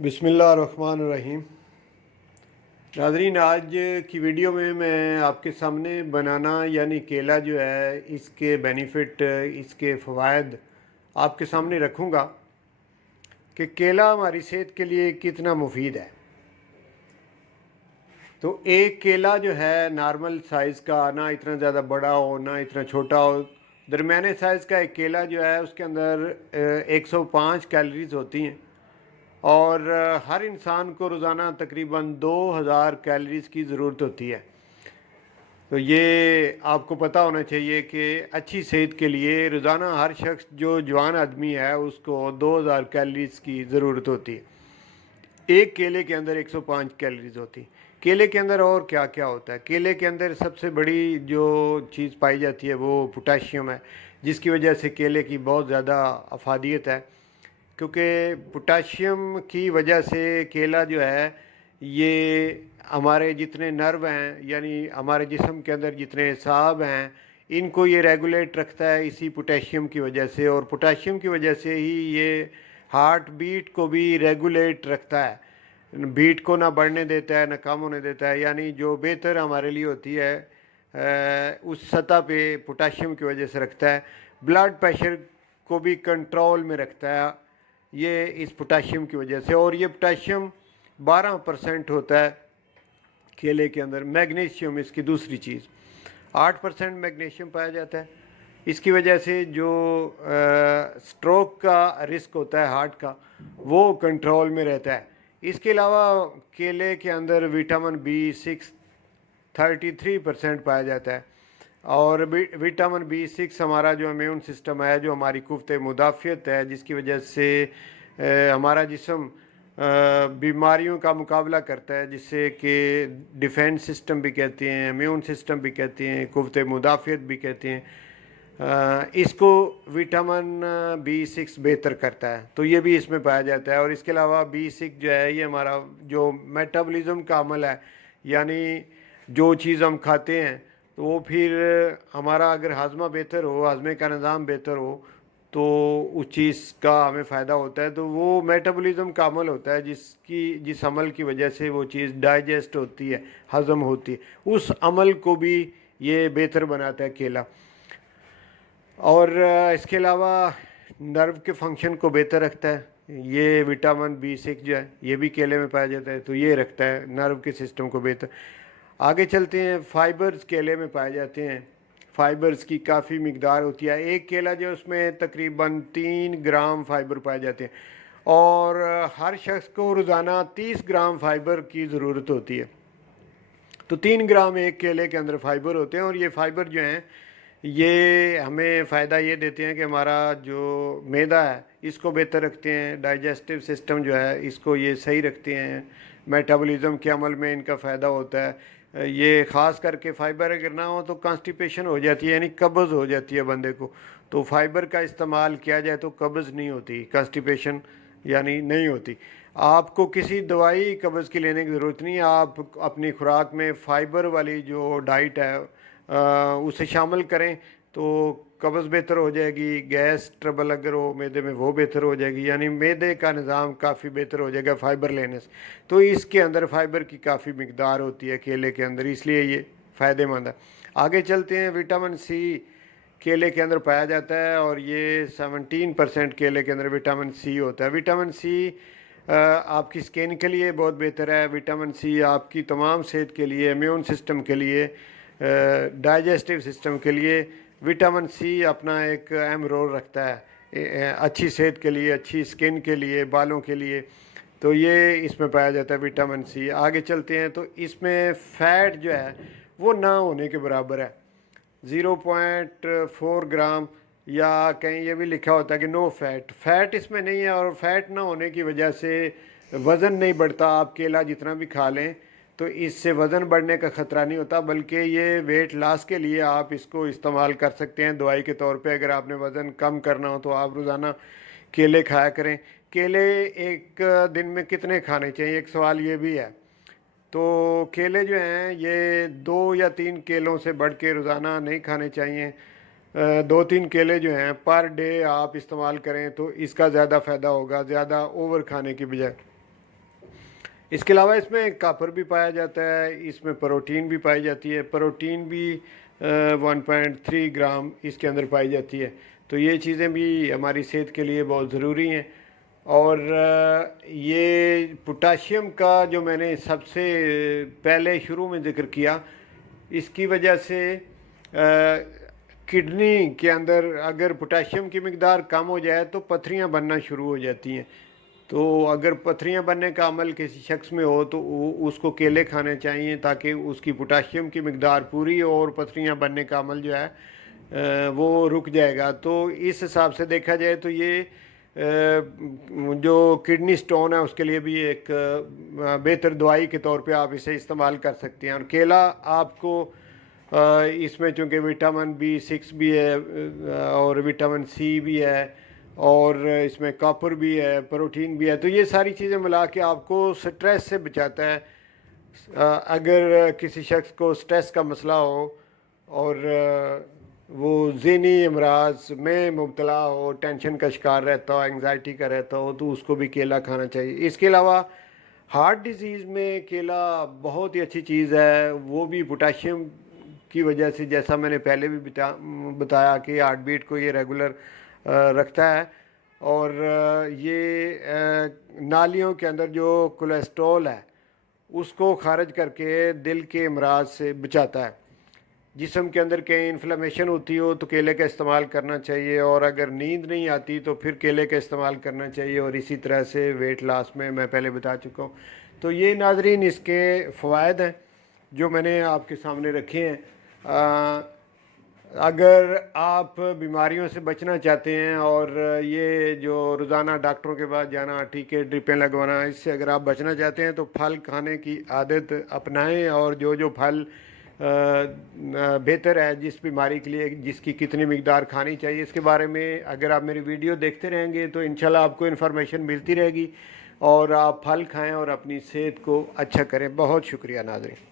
बिस्मिल्लाहिर्रहमानिर्रहीम। नाज़रीन, आज की वीडियो में मैं आपके सामने बनाना यानी केला जो है इसके बेनिफिट, इसके फ़वाइद आपके सामने रखूँगा कि केला हमारी सेहत के लिए कितना मुफीद है। तो एक केला जो है नॉर्मल साइज़ का, ना इतना ज़्यादा बड़ा हो ना इतना छोटा हो, दरमियाने साइज़ का एक केला जो है उसके अंदर 105 कैलोरीज़ होती हैं और हर इंसान को रोज़ाना तकरीबन 2000 कैलोरीज़ की ज़रूरत होती है। तो ये आपको पता होना चाहिए कि अच्छी सेहत के लिए रोज़ाना हर शख्स जो जवान आदमी है उसको 2000 कैलोरीज़ की ज़रूरत होती है। एक केले के अंदर 105 कैलोरीज़ होती। केले के अंदर और क्या क्या होता है? केले के अंदर सबसे बड़ी जो चीज़ पाई जाती है वो पोटाशियम है, जिसकी वजह से केले की बहुत ज़्यादा अफादियत है, क्योंकि पोटाशियम की वजह से केला जो है ये हमारे जितने नर्व हैं यानी हमारे जिस्म के अंदर जितने असाब हैं इनको ये रेगुलेट रखता है इसी पोटाशियम की वजह से, और पोटाशियम की वजह से ही ये हार्ट बीट को भी रेगुलेट रखता है, बीट को ना बढ़ने देता है ना कम होने देता है, यानी जो बेहतर हमारे लिए होती है उस सतह पे पोटाशियम की वजह से रखता है। ब्लड प्रेशर को भी कंट्रोल में रखता है ये इस पोटाशियम की वजह से, और ये पोटाशियम 12% होता है केले के अंदर। मैग्नीशियम इसकी दूसरी चीज़, 8% मैग्नीशियम पाया जाता है। इसकी वजह से जो स्ट्रोक का रिस्क होता है हार्ट का वो कंट्रोल में रहता है। इसके अलावा केले के अंदर विटामिन B6 33% पाया जाता है, और विटामिन B6 हमारा जो इम्यून सिस्टम है, जो हमारी कुव्वत मुदाफ़ियत है, जिसकी वजह से हमारा जिस्म बीमारियों का मुकाबला करता है, जिससे कि डिफेंस सिस्टम भी कहते हैं, इम्यून सिस्टम भी कहते हैं, कुव्वत मुदाफ़ियत भी कहते हैं, इसको विटामिन B6 बेहतर करता है, तो ये भी इसमें पाया जाता है। और इसके अलावा B6 जो है ये हमारा जो मेटाबॉलिज्म का अमल है, यानी जो चीज़ हम खाते हैं तो वो फिर हमारा अगर हाजमा बेहतर हो, हाजमे का निज़ाम बेहतर हो तो उस चीज़ का हमें फ़ायदा होता है। तो वो मेटाबॉलिज्म का अमल होता है जिस अमल की वजह से वो चीज़ डाइजेस्ट होती है, हज़म होती है, उस अमल को भी ये बेहतर बनाता है केला। और इसके अलावा नर्व के फंक्शन को बेहतर रखता है ये विटामिन B6 जो है, ये भी केले में पाया जाता है, तो ये रखता है नर्व के सिस्टम को बेहतर। आगे चलते हैं, फाइबर्स केले में पाए जाते हैं। फाइबर्स की काफ़ी मिकदार होती है, एक केला जो उसमें तकरीबन 3 ग्राम फाइबर पाए जाते हैं, और हर शख्स को रोज़ाना 30 ग्राम फाइबर की ज़रूरत होती है। तो 3 ग्राम एक केले के अंदर फाइबर होते हैं, और ये फाइबर जो हैं ये हमें फ़ायदा ये देते हैं कि हमारा जो मैदा है इसको बेहतर रखते हैं, डाइजेस्टिव सिस्टम जो है इसको ये सही रखते हैं, मेटाबॉलिज्म के अमल में इनका फ़ायदा होता है। ये ख़ास करके फ़ाइबर अगर ना हो तो कॉन्स्टिपेशन हो जाती है, यानी कब्ज़ हो जाती है बंदे को। तो फाइबर का इस्तेमाल किया जाए तो कब्ज़ नहीं होती, कॉन्स्टिपेशन यानी नहीं होती। आपको किसी दवाई कब्ज़ की लेने की ज़रूरत नहीं है, आप अपनी खुराक में फ़ाइबर वाली जो डाइट है उसे शामिल करें तो कब्ज़ बेहतर हो जाएगी, गैस ट्रबल अगर हो मैदे में वो बेहतर हो जाएगी, यानी मैदे का निज़ाम काफ़ी बेहतर हो जाएगा फ़ाइबर लेने से। तो इसके अंदर फ़ाइबर की काफ़ी मिकदार होती है केले के अंदर, इसलिए ये फ़ायदेमंद है। आगे चलते हैं, विटामिन C केले के अंदर पाया जाता है, और ये 17% केले के अंदर विटामिन C होता है। विटामिन C आपकी स्किन के लिए बहुत बेहतर है। विटामिन C आपकी तमाम सेहत के लिए, इम्यून सिस्टम के लिए, डाइजेस्टिव सिस्टम के लिए विटामिन C अपना एक अहम रोल रखता है अच्छी सेहत के लिए, अच्छी स्किन के लिए, बालों के लिए। तो ये इसमें पाया जाता है विटामिन C। आगे चलते हैं, तो इसमें फ़ैट जो है वो ना होने के बराबर है, 0.4 ग्राम, या कहीं ये भी लिखा होता है कि नो फैट। फैट इसमें नहीं है, और फैट ना होने की वजह से वज़न नहीं बढ़ता। आप केला जितना भी खा लें तो इससे वज़न बढ़ने का ख़तरा नहीं होता, बल्कि ये वेट लॉस के लिए आप इसको इस्तेमाल कर सकते हैं दवाई के तौर पे। अगर आपने वज़न कम करना हो तो आप रोज़ाना केले खाया करें। केले एक दिन में कितने खाने चाहिए, एक सवाल ये भी है। तो केले जो हैं ये 2 या 3 केलों से बढ़ के रोज़ाना नहीं खाने चाहिए। 2-3 केले जो हैं पर डे आप इस्तेमाल करें तो इसका ज़्यादा फ़ायदा होगा, ज़्यादा ओवर खाने की बजाय। اس کے علاوہ اس میں کاپر بھی پایا جاتا ہے، اس میں پروٹین بھی پائی جاتی ہے، پروٹین بھی 1.3 گرام اس کے اندر پائی جاتی ہے، تو یہ چیزیں بھی ہماری صحت کے لیے بہت ضروری ہیں۔ اور یہ پوٹاشیم کا جو میں نے سب سے پہلے شروع میں ذکر کیا، اس کی وجہ سے کڈنی کے اندر اگر پوٹاشیم کی مقدار کم ہو جائے تو پتھریاں بننا شروع ہو جاتی ہیں، تو اگر پتھریاں بننے کا عمل کسی شخص میں ہو تو اس کو کیلے کھانے چاہیے تاکہ اس کی پوٹاشیم کی مقدار پوری ہو اور پتھریاں بننے کا عمل جو ہے وہ رک جائے گا۔ تو اس حساب سے دیکھا جائے تو یہ جو کڈنی سٹون ہے اس کے لیے بھی ایک بہتر دوائی کے طور پہ آپ اسے استعمال کر سکتے ہیں۔ اور کیلا آپ کو اس میں چونکہ وٹامن B6 بھی ہے اور وٹامن C بھی ہے اور اس میں کاپر بھی ہے، پروٹین بھی ہے، تو یہ ساری چیزیں ملا کے آپ کو سٹریس سے بچاتا ہے۔ اگر کسی شخص کو سٹریس کا مسئلہ ہو اور وہ ذہنی امراض میں مبتلا ہو، ٹینشن کا شکار رہتا ہو، انگزائٹی کا رہتا ہو، تو اس کو بھی کیلا کھانا چاہیے۔ اس کے علاوہ ہارٹ ڈیزیز میں کیلا بہت ہی اچھی چیز ہے، وہ بھی پوٹاشیم کی وجہ سے، جیسا میں نے پہلے بھی بتایا کہ ہارٹ بیٹ کو یہ ریگولر رکھتا ہے، اور یہ نالیوں کے اندر جو کولیسٹرول ہے اس کو خارج کر کے دل کے امراض سے بچاتا ہے۔ جسم کے اندر کہیں انفلیمیشن ہوتی ہو تو کیلے کا استعمال کرنا چاہیے، اور اگر نیند نہیں آتی تو پھر کیلے کا استعمال کرنا چاہیے، اور اسی طرح سے ویٹ لاس میں پہلے بتا چکا ہوں۔ تو یہ ناظرین اس کے فوائد ہیں جو میں نے آپ کے سامنے رکھے ہیں۔ اگر آپ بیماریوں سے بچنا چاہتے ہیں اور یہ جو روزانہ ڈاکٹروں کے پاس جانا، ٹیکے ڈرپیں لگوانا، اس سے اگر آپ بچنا چاہتے ہیں تو پھل کھانے کی عادت اپنائیں، اور جو پھل بہتر ہے جس بیماری کے لیے جس کی کتنی مقدار کھانی چاہیے، اس کے بارے میں اگر آپ میری ویڈیو دیکھتے رہیں گے تو انشاءاللہ آپ کو انفارمیشن ملتی رہے گی، اور آپ پھل کھائیں اور اپنی صحت کو اچھا کریں۔ بہت شکریہ ناظرین۔